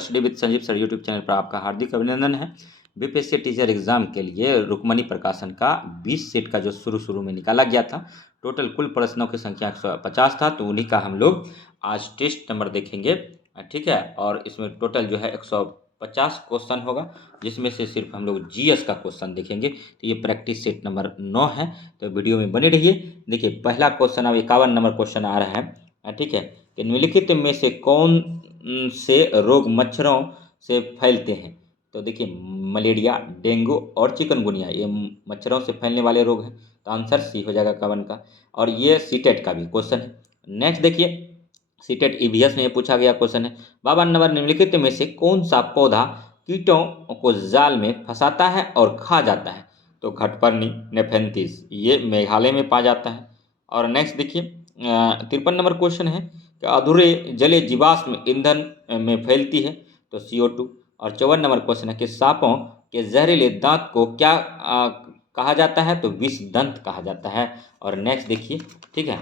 Study with Sanjeev sir YouTube channel पर आपका हार्दिक अभिनंदन है। बीपीएससी टीचर एग्जाम के लिए रुक्मणी प्रकाशन का 20 सेट का जो शुरू में निकाला गया था, टोटल कुल प्रश्नों की संख्या 150 था, तो उन्हीं का हम लोग आज टेस्ट नंबर देखेंगे। ठीक है, और इसमें टोटल जो है 150 क्वेश्चन होगा, जिसमें से सिर्फ हम लोग जीएस का क्वेश्चन देखेंगे। तो ये प्रैक्टिस सेट नंबर 9 है, तो वीडियो में बने रहिए। देखिए, पहला क्वेश्चन अब 51 नंबर क्वेश्चन आ रहा है। ठीक है, कि निम्नलिखित में से कौन से रोग मच्छरों से फैलते हैं? तो देखिए, मलेरिया, डेंगू और चिकनगुनिया ये मच्छरों से फैलने वाले रोग हैं, तो आंसर सी हो जाएगा 51 का। और ये सीटेट का भी क्वेश्चन है। नेक्स्ट देखिए, सीटेट ईवीएस में ये पूछा गया क्वेश्चन है। 52 नंबर, निम्नलिखित में से कौन सा पौधा कीटों को जाल में फंसाता है और खा जाता है? तो घटपर्णी नेफेंथिस, ये मेघालय में पाया जाता है। और नेक्स्ट देखिए, 53 नंबर क्वेश्चन है कि अधूरे जले जीवाश्म ईंधन में फैलती है, तो CO2। और 54 नंबर क्वेश्चन है कि सांपों के जहरीले दांत को क्या कहा जाता है? तो विष दंत कहा जाता है। और नेक्स्ट देखिए, ठीक है,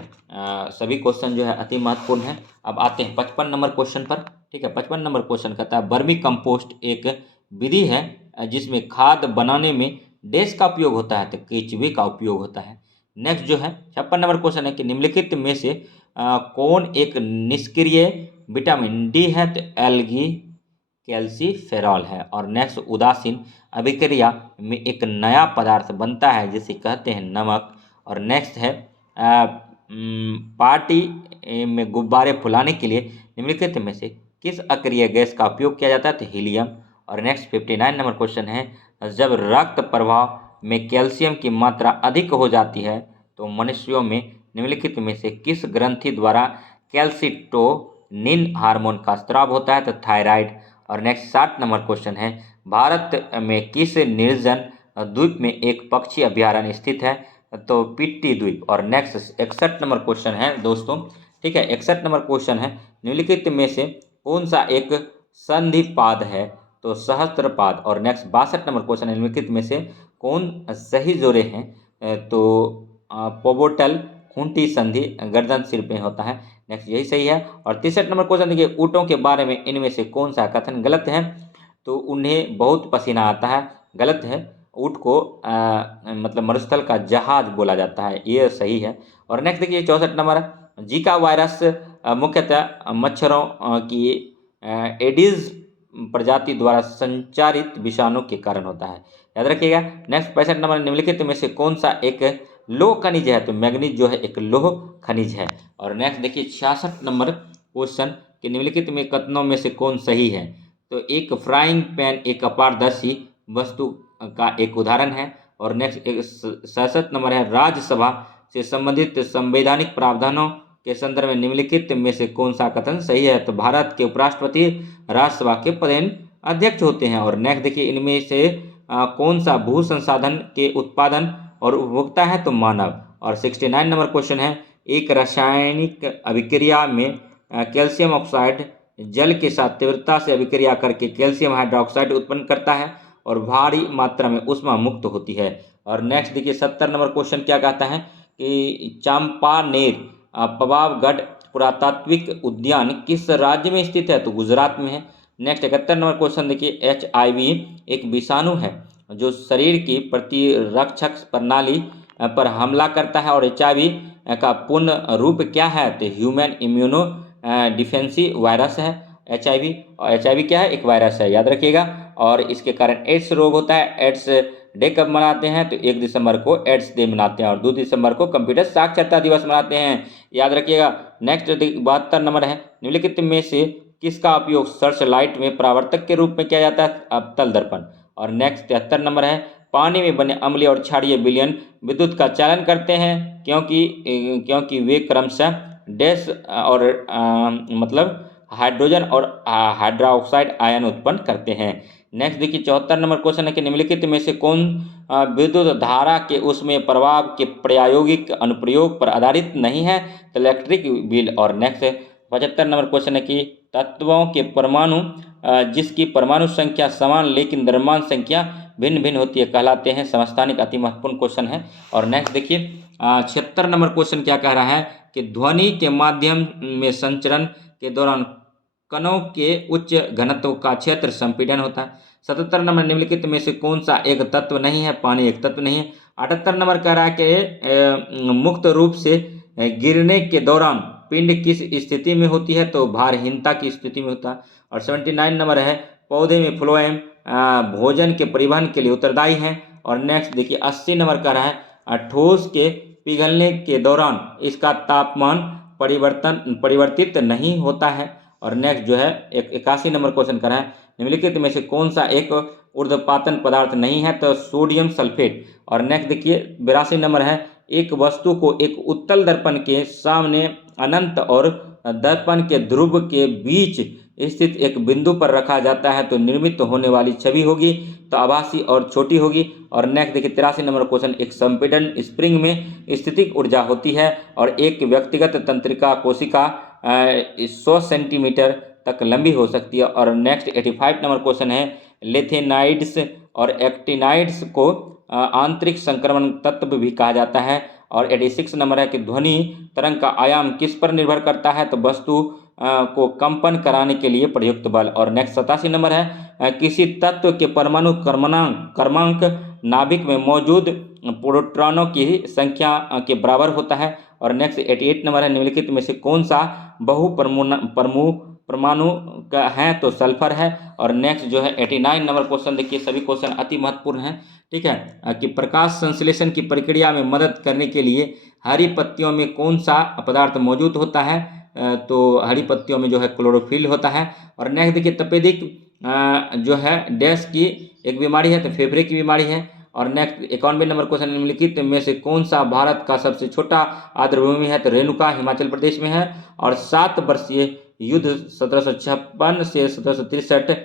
सभी क्वेश्चन जो है अति महत्वपूर्ण है। अब आते हैं 55 नंबर क्वेश्चन पर। ठीक है, 55 नंबर क्वेश्चन कहता है, वर्मी कंपोस्ट एक विधि है जिसमें खाद बनाने में डैश का उपयोग होता है, तो केचुए का उपयोग होता है। नेक्स्ट जो है 56 नंबर क्वेश्चन है कि निम्नलिखित में से कौन एक निष्क्रिय विटामिन डी है? तो एल्गी कैल्सीफेरॉल है। और नेक्स्ट, उदासीन अभिक्रिया में एक नया पदार्थ बनता है जिसे कहते हैं नमक। और नेक्स्ट है, पार्टी में गुब्बारे फुलाने के लिए निम्नलिखित में से किस अक्रिय गैस का उपयोग किया जाता है? तो हीलियम। और नेक्स्ट 59 नंबर क्वेश्चन है, जब रक्त प्रवाह में कैल्शियम की मात्रा अधिक हो जाती है तो मनुष्यों में निम्नलिखित में से किस ग्रंथि द्वारा कैल्सिटोनिन हार्मोन का स्राव होता है? तो थायराइड। और नेक्स्ट 60 नंबर क्वेश्चन है, भारत में किस निर्जन द्वीप में एक पक्षी अभ्यारण्य स्थित है? तो पिट्टी द्वीप। और नेक्स्ट 61 नंबर क्वेश्चन है दोस्तों। ठीक है, 61 नंबर क्वेश्चन है, निम्नलिखित में से कौन सा एक संधिपाद है? तो सहस्त्रपाद। और नेक्स्ट 62 नंबर क्वेश्चन है, निम्नलिखित में से कौन सही जोड़े हैं? तो पोबोटल खूंटी संधि गर्दन सिर में होता है। नेक्स्ट यही सही है। और 63 नंबर क्वेश्चन देखिए, ऊँटों के बारे में इनमें से कौन सा कथन गलत है? तो उन्हें बहुत पसीना आता है, गलत है। ऊँट को मतलब मरुस्थल का जहाज बोला जाता है, ये सही है। और नेक्स्ट देखिए 64 नंबर, जीका वायरस मुख्यतः मच्छरों की एडिस प्रजाति द्वारा संचारित विषाणु के कारण होता है, याद रखिएगा। नेक्स्ट 65 नंबर, निम्नलिखित में से कौन सा एक लोह खनिज है? तो मैग्नीज जो है एक लोह खनिज है। और नेक्स्ट देखिए 66 नंबर क्वेश्चन कि निम्नलिखित में कथनों में से कौन सही है? तो एक फ्राइंग पैन एक अपारदर्शी वस्तु का एक उदाहरण है। और नेक्स्ट 67 नंबर है, राज्यसभा से संबंधित संवैधानिक प्रावधानों के संदर्भ में निम्नलिखित में से कौन सा कथन सही है? तो भारत के उपराष्ट्रपति राज्यसभा के पदेन अध्यक्ष होते हैं। और नेक्स्ट देखिए, इनमें से कौन सा भू संसाधन के उत्पादन और उपभोक्ता है? तो मानव। और 69 नंबर क्वेश्चन है, एक रासायनिक अभिक्रिया में कैल्शियम ऑक्साइड जल के साथ तीव्रता से अभिक्रिया करके कैल्शियम हाइड्रोक्साइड उत्पन्न करता है और भारी मात्रा में ऊष्मा मुक्त होती है। और नेक्स्ट देखिए 70 नंबर क्वेश्चन क्या कहता है कि चांपानेर पवाबगढ़ पुरातात्विक उद्यान किस राज्य में स्थित है? तो गुजरात में है। नेक्स्ट 71 नंबर क्वेश्चन देखिए, HIV एक विषाणु है जो शरीर की प्रतिरक्षक प्रणाली पर हमला करता है, और HIV का पूर्ण रूप क्या है? तो ह्यूमन इम्यूनो डिफेंसी वायरस है HIV। और HIV क्या है? एक वायरस है, याद रखिएगा। और इसके कारण एड्स रोग होता है। एड्स डे कब मनाते हैं? तो 1 दिसंबर को एड्स डे मनाते हैं, और 2 दिसंबर को कंप्यूटर साक्षरता दिवस मनाते हैं, याद रखिएगा। नेक्स्ट 72 नंबर है, निम्नलिखित में से किसका उपयोग सर्च लाइट में परावर्तक के रूप में किया जाता है? अवतल दर्पण। और नेक्स्ट 73 नंबर है, पानी में बने अम्लीय और क्षारीय विलयन विद्युत का चालन करते हैं क्योंकि वे क्रमशः डैश और मतलब हाइड्रोजन और हाइड्रोक्साइड आयन उत्पन्न करते हैं। नेक्स्ट देखिए 74 नंबर क्वेश्चन है कि निम्नलिखित में से कौन विद्युत धारा के उसमें प्रभाव के प्रायोगिक अनुप्रयोग पर आधारित नहीं है? तो इलेक्ट्रिक व्हील। और नेक्स्ट 75 नंबर क्वेश्चन है कि तत्वों के परमाणु जिसकी परमाणु संख्या समान लेकिन द्रव्यमान संख्या भिन्न भिन्न होती है कहलाते हैं समस्थानिक। अति महत्वपूर्ण क्वेश्चन है। और नेक्स्ट देखिए 76 नंबर क्वेश्चन क्या कह रहा है कि ध्वनि के माध्यम में संचरण के दौरान कणों के उच्च घनत्व का क्षेत्र संपीड़न होता है। 77 नंबर, निम्नलिखित में से कौन सा एक तत्व नहीं है? पानी एक तत्व नहीं है। 78 नंबर कह रहा है कि मुक्त रूप से गिरने के दौरान पिंड किस स्थिति में होती है? तो भारहीनता की स्थिति में होता है। और 79 नंबर है, पौधे में फ्लोएम भोजन के परिवहन के लिए उत्तरदायी है। और नेक्स्ट देखिए 80 नंबर कह रहा है, ठोस के पिघलने के दौरान इसका तापमान परिवर्तित नहीं होता है। और नेक्स्ट जो है 81 नंबर क्वेश्चन कर रहा है, निम्नलिखित में से कौन सा एक ऊर्ध्वपातन पदार्थ नहीं है? तो सोडियम सल्फेट। और नेक्स्ट देखिए 82 नंबर है, एक वस्तु को एक उत्तल दर्पण के सामने अनंत और दर्पण के ध्रुव के बीच स्थित एक बिंदु पर रखा जाता है तो निर्मित होने वाली छवि होगी तो आभासी और छोटी होगी। और नेक्स्ट देखिए 83 नंबर क्वेश्चन, एक संपीड़न स्प्रिंग में स्थितिक ऊर्जा होती है और एक व्यक्तिगत तंत्रिका कोशिका 100 सेंटीमीटर तक लंबी हो सकती है। और नेक्स्ट 85 नंबर क्वेश्चन है, लेथेनाइड्स और एक्टिनाइड्स को आंतरिक संक्रमण तत्व भी कहा जाता है। और 86 नंबर है कि ध्वनि तरंग का आयाम किस पर निर्भर करता है? तो वस्तु को कंपन कराने के लिए प्रयुक्त बल। और नेक्स्ट 87 नंबर है, किसी तत्व के परमाणु क्रमांक नाभिक में मौजूद प्रोटॉनों की संख्या के बराबर होता है। और नेक्स्ट 88 नंबर है, निम्नलिखित में से कौन सा परमाणु का है? तो सल्फर है। और नेक्स्ट जो है 89 नंबर क्वेश्चन देखिए, सभी क्वेश्चन अति महत्वपूर्ण हैं, ठीक है, कि प्रकाश संश्लेषण की प्रक्रिया में मदद करने के लिए हरी पत्तियों में कौन सा पदार्थ मौजूद होता है? तो हरी पत्तियों में जो है क्लोरोफिल होता है। और नेक्स्ट देखिए तपेदिक जो है डैश की एक बीमारी है? तो फेफड़े की बीमारी है। और नेक्स्ट 91 नंबर क्वेश्चन, निम्नलिखित में से कौन सा भारत का सबसे छोटा आर्द्रभूमि है? तो रेणुका हिमाचल प्रदेश में है। और 7 वर्षीय युद्ध 1756 से 1763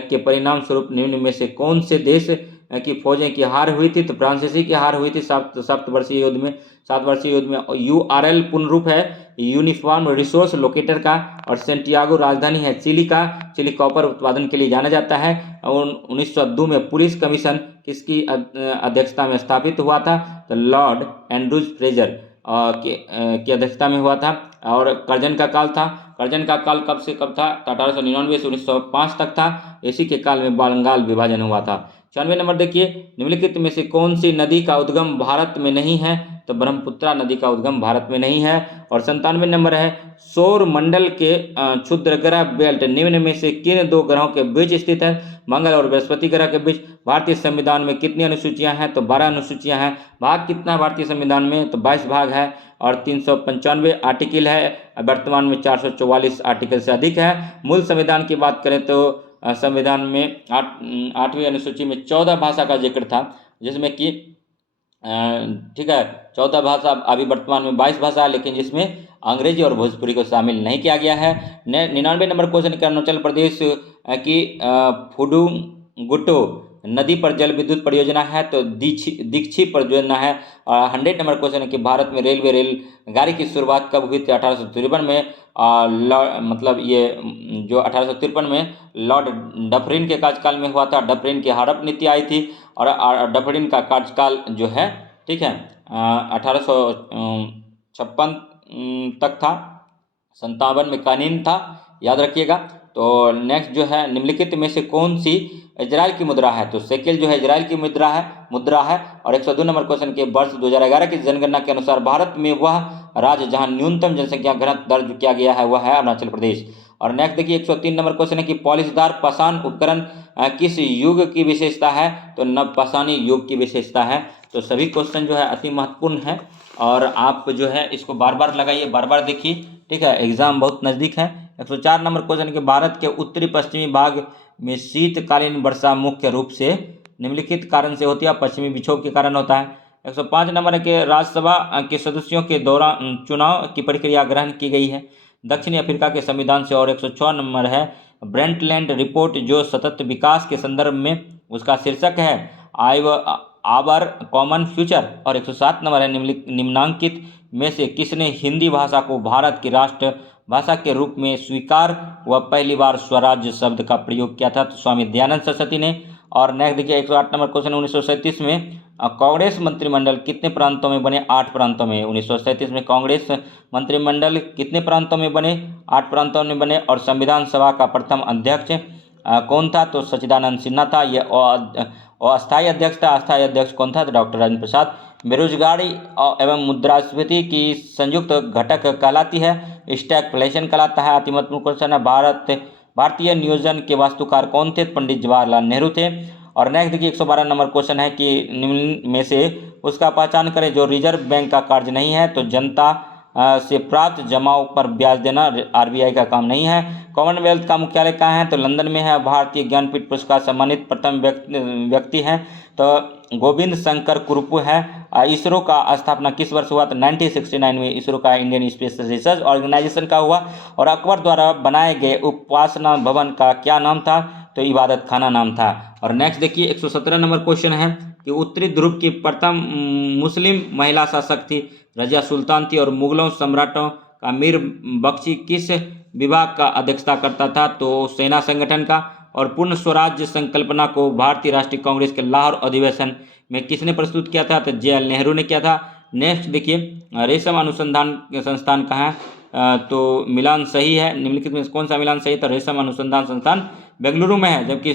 के परिणाम स्वरूप निम्न में से कौन से देश की फौजें की हार हुई थी? तो फ्रांसीसी की हार हुई थी 7 वर्षीय युद्ध में। 7 वर्षीय युद्ध में URL पूर्ण रूप है यूनिफॉर्म रिसोर्स लोकेटर का। और सेंटियागो राजधानी है चिली का। चिली कॉपर उत्पादन के लिए जाना जाता है। और 1902 में पुलिस कमीशन किसकी अध्यक्षता में स्थापित हुआ था? तो लॉर्ड एंड्रूज फ्रेजर की अध्यक्षता में हुआ था। और कर्जन का काल था। कर्जन का काल कब से कब था? 1899 से 1905 तक था। इसी के काल में बंगाल विभाजन हुआ था। 96 नंबर देखिए, निम्नलिखित में से कौन सी नदी का उद्गम भारत में नहीं है? तो ब्रह्मपुत्रा नदी का उद्गम भारत में नहीं है। और 97 नंबर है, सौर मंडल के क्षुद्र ग्रह बेल्ट निम्न में से किन 2 ग्रहों के बीच स्थित है? मंगल और बृहस्पति ग्रह के बीच। भारतीय संविधान में कितनी अनुसूचियां हैं? तो 12 अनुसूचियां हैं। भाग कितना है भारतीय संविधान में? तो 22 भाग है। और 395 आर्टिकल है। वर्तमान में 444 आर्टिकल से अधिक है। मूल संविधान की बात करें तो संविधान में 8वीं अनुसूची में 14 भाषा का जिक्र था, जिसमें कि ठीक है 14 भाषा, अभी वर्तमान में 22 भाषा, लेकिन जिसमें अंग्रेजी और भोजपुरी को शामिल नहीं किया गया है। 99 नंबर क्वेश्चन का, अरुणाचल प्रदेश की फुडुंगुटो नदी पर जल विद्युत परियोजना है? तो दीक्षी परियोजना है। 100 नंबर क्वेश्चन है कि भारत में रेलवे रेलगाड़ी की शुरुआत कब हुई थी? 1853 में। मतलब ये जो 1853 में लॉर्ड डफरिन के कार्यकाल में हुआ था। डफरिन की हड़प नीति आई थी। और डफरिन का कार्यकाल जो है, ठीक है, 1856 तक था। 57 में कानून था, याद रखिएगा। तो नेक्स्ट जो है, निम्नलिखित में से कौन सी इजराइल की मुद्रा है? तो शेकेल जो है इजराइल की मुद्रा है। और 102 नंबर क्वेश्चन के, वर्ष 2011 की जनगणना के अनुसार भारत में वह राज्य जहां न्यूनतम जनसंख्या घनत्व दर्ज किया गया है वह है अरुणाचल प्रदेश। और नेक्स्ट देखिए 103 नंबर क्वेश्चन है कि पॉलिशदार पाषाण उपकरण किस युग की विशेषता है? तो नवपाषाणी युग की विशेषता है। तो सभी क्वेश्चन जो है अति महत्वपूर्ण है और आप जो है इसको बार बार लगाइए, बार बार देखिए, ठीक है, एग्जाम बहुत नज़दीक है। 104 नंबर क्वेश्चन के, भारत के उत्तरी पश्चिमी भाग में शीतकालीन वर्षा मुख्य रूप से निम्नलिखित कारण से होती है? पश्चिमी विक्षोभ के कारण होता है। 105 नंबर है कि राज्यसभा के सदस्यों के दौरान चुनाव की प्रक्रिया ग्रहण की गई है दक्षिण अफ्रीका के संविधान से। और 106 नंबर है, ब्रेंटलैंड रिपोर्ट जो सतत विकास के संदर्भ में उसका शीर्षक है आवर कॉमन फ्यूचर। और 107 नंबर है, निम्नांकित में से किसने हिंदी भाषा को भारत की राष्ट्र भाषा के रूप में स्वीकार व पहली बार स्वराज्य शब्द का प्रयोग किया था? तो स्वामी दयानंद सरस्वती ने। और नेक्स्ट देखिए 108 नंबर क्वेश्चन 1937 में कांग्रेस मंत्रिमंडल कितने प्रांतों में बने? 8 प्रांतों में। 1937 में कांग्रेस मंत्रिमंडल कितने प्रांतों में बने? 8 प्रांतों में बने। और संविधान सभा का प्रथम अध्यक्ष कौन था? तो सच्चिदानंद सिन्हा था। ये अस्थायी अध्यक्ष था। अस्थायी अध्यक्ष कौन था? तो डॉक्टर राजेंद्र प्रसाद। बेरोजगारी एवं मुद्रास्फीति की संयुक्त घटक कहलाती है स्टैगफ्लेशन कहलाता है। अति महत्वपूर्ण क्वेश्चन है भारतीय नियोजन के वास्तुकार कौन थे? पंडित जवाहरलाल नेहरू थे। और नेक्स्ट देखिए 112 नंबर क्वेश्चन है कि निम्न में से उसका पहचान करें जो रिजर्व बैंक का कार्य नहीं है। तो जनता से प्राप्त जमाओं पर ब्याज देना आरबीआई का काम नहीं है। कॉमनवेल्थ का मुख्यालय कहाँ है? तो लंदन में है। भारतीय ज्ञानपीठ पुरस्कार सम्मानित प्रथम व्यक्ति हैं तो गोविंद शंकर कुरुपु है। इसरो का स्थापना किस वर्ष हुआ? तो 1969 में इसरो का इंडियन स्पेस रिसर्च ऑर्गेनाइजेशन का हुआ। और अकबर द्वारा बनाए गए उपासना भवन का क्या नाम था? तो इबादत खाना नाम था। और नेक्स्ट देखिए 117 नंबर क्वेश्चन है कि उत्तरी ध्रुव की प्रथम मुस्लिम महिला शासक थी रजिया सुल्तान थी। और मुगलों सम्राटों का मीर बख्शी किस विभाग का अध्यक्षता करता था? तो सेना संगठन का। और पूर्ण स्वराज्य संकल्पना को भारतीय राष्ट्रीय कांग्रेस के लाहौर अधिवेशन में किसने प्रस्तुत किया था? तो जे एल नेहरू ने किया था। नेक्स्ट देखिए रेशम अनुसंधान संस्थान कहाँ है? तो मिलान सही है। निम्नलिखित में कौन सा मिलान सही है? तो रेशम अनुसंधान संस्थान बेंगलुरु में है। जबकि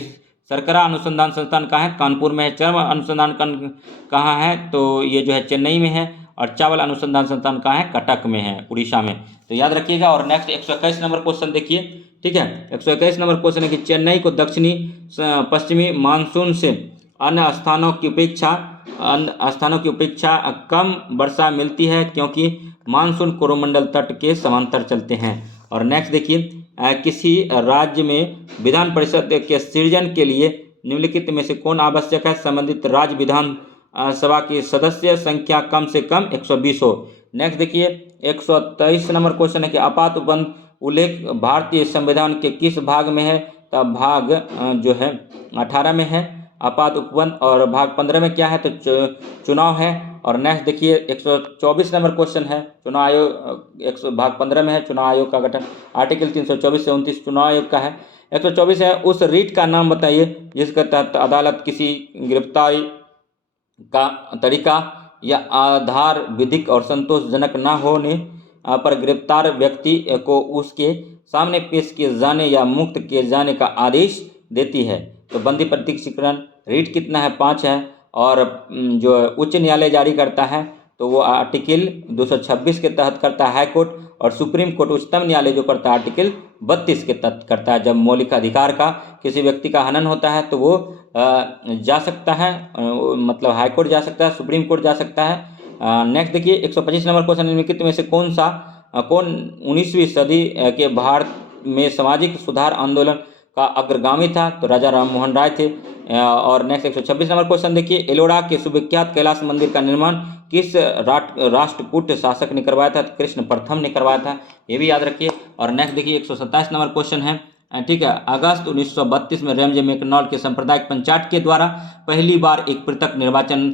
सरकरा अनुसंधान संस्थान कहाँ है? कानपुर में है। चर्म अनुसंधान कहाँ है? तो ये जो है चेन्नई में है। और चावल अनुसंधान संस्थान कहाँ है? कटक में है, उड़ीसा में। तो याद रखिएगा। और नेक्स्ट 121 नंबर क्वेश्चन देखिए, ठीक है। 121 नंबर क्वेश्चन है कि चेन्नई को दक्षिणी पश्चिमी मानसून से अन्य स्थानों की उपेक्षा कम वर्षा मिलती है क्योंकि मानसून कोरोमंडल तट के समांतर चलते हैं। और नेक्स्ट देखिए किसी राज्य में विधान परिषद के सृजन के लिए निम्नलिखित में से कौन आवश्यक है? संबंधित राज्य विधान सभा की सदस्य संख्या कम से कम 120 हो। नेक्स्ट देखिए 123 नंबर क्वेश्चन है कि आपात उपबंध उल्लेख भारतीय संविधान के किस भाग में है? तो भाग जो है 18 में है आपात उपबंध। और भाग 15 में क्या है? तो चुनाव है। और नेक्स्ट देखिए 124 नंबर क्वेश्चन है चुनाव आयोग भाग 15 में है चुनाव आयोग का गठन। आर्टिकल 324 से 29 चुनाव आयोग का है। 124 है उस रीट का नाम बताइए जिसके तहत अदालत किसी गिरफ्तारी का तरीका या आधार विधिक और संतोषजनक न होने पर गिरफ्तार व्यक्ति को उसके सामने पेश किए जाने या मुक्त किए जाने का आदेश देती है। तो बंदी प्रत्यक्षीकरण रीट कितना है? 5 है। और जो उच्च न्यायालय जारी करता है तो वो आर्टिकल 226 के तहत करता है हाई कोर्ट। और सुप्रीम कोर्ट उच्चतम न्यायालय जो करता है आर्टिकल 32 के तहत करता है। जब मौलिक अधिकार का किसी व्यक्ति का हनन होता है तो वो जा सकता है, मतलब हाई कोर्ट जा सकता है, सुप्रीम कोर्ट जा सकता है। नेक्स्ट देखिए 125 नंबर क्वेश्चन निम्नलिखित में से कौन 19वीं सदी के भारत में सामाजिक सुधार आंदोलन का अग्रगामी था? तो राजा राम मोहन राय थे। और नेक्स्ट 126 नंबर क्वेश्चन देखिए एलोरा के सुविख्यात कैलाश मंदिर का निर्माण किस राष्ट्रकूट शासक ने करवाया था? तो कृष्ण प्रथम ने करवाया था, ये भी याद रखिए। और नेक्स्ट देखिए 127 नंबर क्वेश्चन है, ठीक है। अगस्त 1932 में रेमजे मैकडॉनल्ड के सांप्रदायिक पंचायत के द्वारा पहली बार एक पृथक निर्वाचन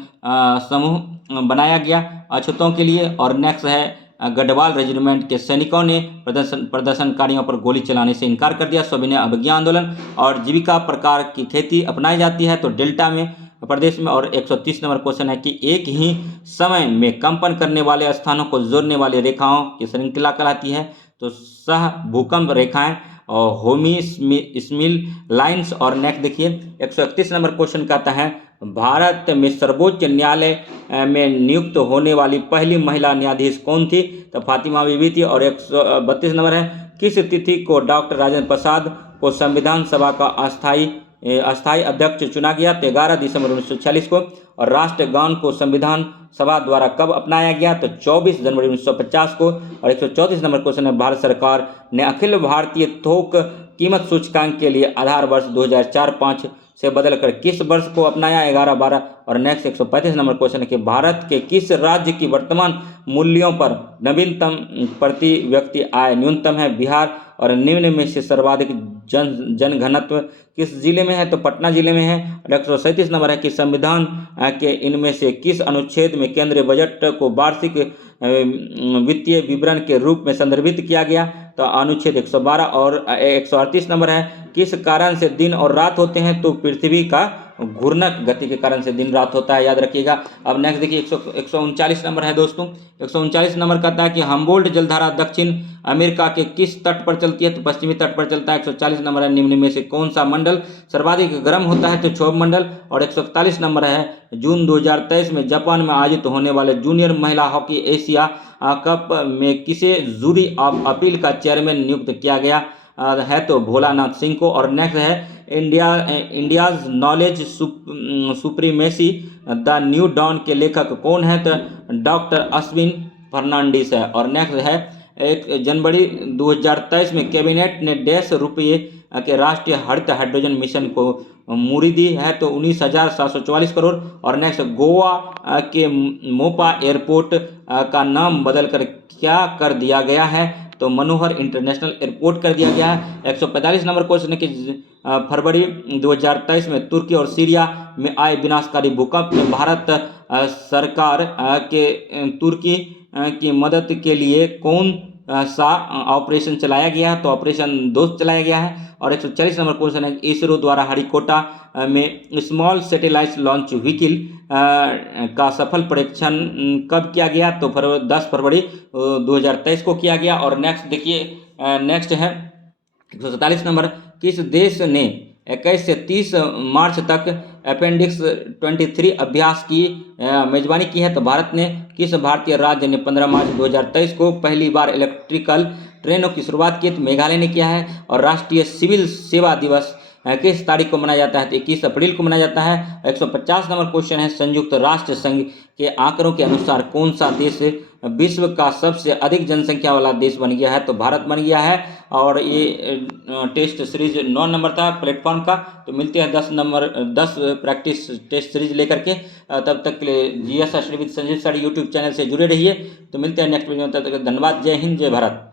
समूह बनाया गया अछूतों के लिए। और नेक्स्ट है गढ़वाल रेजिमेंट के सैनिकों ने प्रदर्शनकारियों पर गोली चलाने से इनकार कर दिया। सविनय अवज्ञा आंदोलन और जीविका प्रकार की खेती अपनाई जाती है तो डेल्टा में प्रदेश में। और 130 नंबर क्वेश्चन है कि एक ही समय में कंपन करने वाले स्थानों को जोड़ने वाली रेखाओं की श्रृंखला कहलाती है तो सह भूकंप रेखाएं और होमी स्मिल लाइन्स। और नेक्स्ट देखिए 131 नंबर क्वेश्चन कहता है भारत में सर्वोच्च न्यायालय में नियुक्त होने वाली पहली महिला न्यायाधीश कौन थी? तो फातिमा बीबी थी। और 132 नंबर है किस तिथि को डॉक्टर राजेंद्र प्रसाद को संविधान सभा का अस्थायी अध्यक्ष चुना गया? तो 11 दिसंबर 1946 को। और राष्ट्रगान को संविधान सभा द्वारा कब अपनाया गया? तो 24 जनवरी 1950 को। और 134 नंबर क्वेश्चन है भारत सरकार ने अखिल भारतीय थोक कीमत सूचकांक के लिए आधार वर्ष 2004-5 से बदलकर किस वर्ष को अपनाया? 11-12। और नेक्स्ट 135 नंबर क्वेश्चन है कि भारत के किस राज्य की वर्तमान मूल्यों पर नवीनतम प्रति व्यक्ति आय न्यूनतम है? बिहार। और निम्न में से सर्वाधिक जनघनत्व किस जिले में है? तो पटना जिले में है। और 137 नंबर है कि संविधान के इनमें से किस अनुच्छेद में केंद्रीय बजट को वार्षिक वित्तीय विवरण के रूप में संदर्भित किया गया? तो अनुच्छेद 112। और 138 नंबर है किस कारण से दिन और रात होते हैं? तो पृथ्वी का घूर्णक गति के कारण से दिन रात होता है, याद रखिएगा। अब नेक्स्ट देखिए 139 नंबर है दोस्तों। 139 नंबर कहता है कि हम्बोल्ट जलधारा दक्षिण अमेरिका के किस तट पर चलती है? तो पश्चिमी तट पर चलता है। 140 नंबर है, निम्न में से कौन सा मंडल सर्वाधिक गर्म होता है? तो क्षोभ मंडल। और 141 नंबर है, जून 2023 में जापान में आयोजित होने वाले जूनियर महिला हॉकी एशिया कप में किसे जूरी ऑफ अपील का चेयरमैन नियुक्त किया गया है? तो भोलानाथ सिंह को। और नेक्स्ट है India's knowledge supremacy the new dawn के लेखक कौन है? तो डॉक्टर अश्विन फर्नांडिस है। और नेक्स्ट है 1 जनवरी 2023 में कैबिनेट ने ₹100 के राष्ट्रीय हरित हाइड्रोजन मिशन को मूरी दी है। तो 19,744 करोड़। और नेक्स्ट गोवा के मोपा एयरपोर्ट का नाम बदलकर क्या कर दिया गया है? तो मनोहर इंटरनेशनल एयरपोर्ट कर दिया गया है। 145 नंबर क्वेश्चन है कि फरवरी 2023 में तुर्की और सीरिया में आए विनाशकारी भूकंप में भारत सरकार के तुर्की की मदद के लिए कौन सा ऑपरेशन चलाया गया है? तो ऑपरेशन दोस्त चलाया गया है। और 140 नंबर क्वेश्चन है, इसरो द्वारा हरिकोटा में स्मॉल सैटेलाइट लॉन्च व्हीकल का सफल परीक्षण कब किया गया? तो 10 फरवरी 2023 को किया गया। और नेक्स्ट देखिए, नेक्स्ट है 147 नंबर, किस देश ने 21 से 30 मार्च तक अपेंडिक्स 23 अभ्यास की मेजबानी की है? तो भारत ने। किस भारतीय राज्य ने 15 मार्च 2023 को पहली बार इलेक्ट्रिकल ट्रेनों की शुरुआत की? तो मेघालय ने किया है। और राष्ट्रीय सिविल सेवा दिवस किस तारीख को मनाया जाता है? तो 21 अप्रैल को मनाया जाता है। 150 नंबर क्वेश्चन है, संयुक्त राष्ट्र संघ के आंकड़ों के अनुसार कौन सा देश विश्व का सबसे अधिक जनसंख्या वाला देश बन गया है? तो भारत बन गया है। और ये टेस्ट सीरीज 9 नंबर था प्लेटफॉर्म का। तो मिलते हैं 10 प्रैक्टिस टेस्ट सीरीज लेकर के। तब तक के लिए GS study with Sanjeev sir YouTube channel से जुड़े रहिए। तो मिलते हैं नेक्स्ट वीडियो में, तब तक धन्यवाद। जय हिंद, जय भारत।